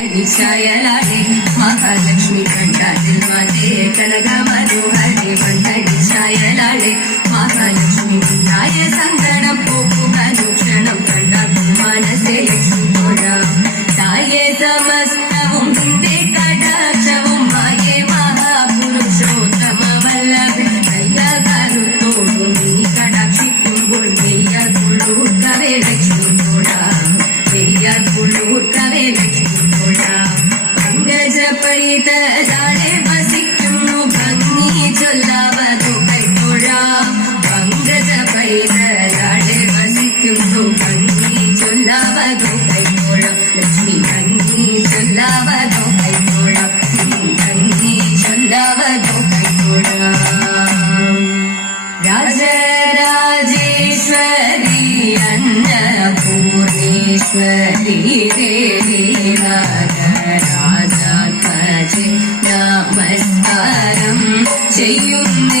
ശയലാളെ മഹാലക്ഷ്മി കണ്ടാതിൽ മാതേ കനക മനോഹരെ Mandalay ശയലാളെ Mahalakshmi ഉണ്ടായ സങ്കടം പോക്കുക ക്ഷണം കണ്ട മനസ്സെ ലക്ഷ്മി തൊഴാം തായേ സമസ്തവും നിന്റെ കടാക്ഷവും മായേ മഹാപുരുഷോത്തമ വല്ലഭൻ നല്ല കരുത്തോടും നീ കടാക്ഷിക്കുമ്പോൾ നെയ്യ കുളൂർക്കവേ ലക്ഷ്മി തൊഴാം നെയ്യ കുളൂർക്കവേ ലക്ഷ്മി പങ്കജപരിതരാളെ വസിക്കുന്നു ഭംഗി ചൊല്ലാവതു കൈക്കൊഴാം പങ്കജപരിതരാളെ വസിക്കുന്നു ഭംഗി ചൊല്ലാവതു കൈക്കൊഴാം ലക്ഷ്മി ഭംഗി ചൊല്ലാവതു കൈക്കൊഴാം ഭംഗി ചൊല്ലാവതു കൈക്കൊഴാം രാജരാജേശ്വരി അന്നപൂർണേശ്വരി ദേവി നമസ്കാരം ചെയ്യുന്നേ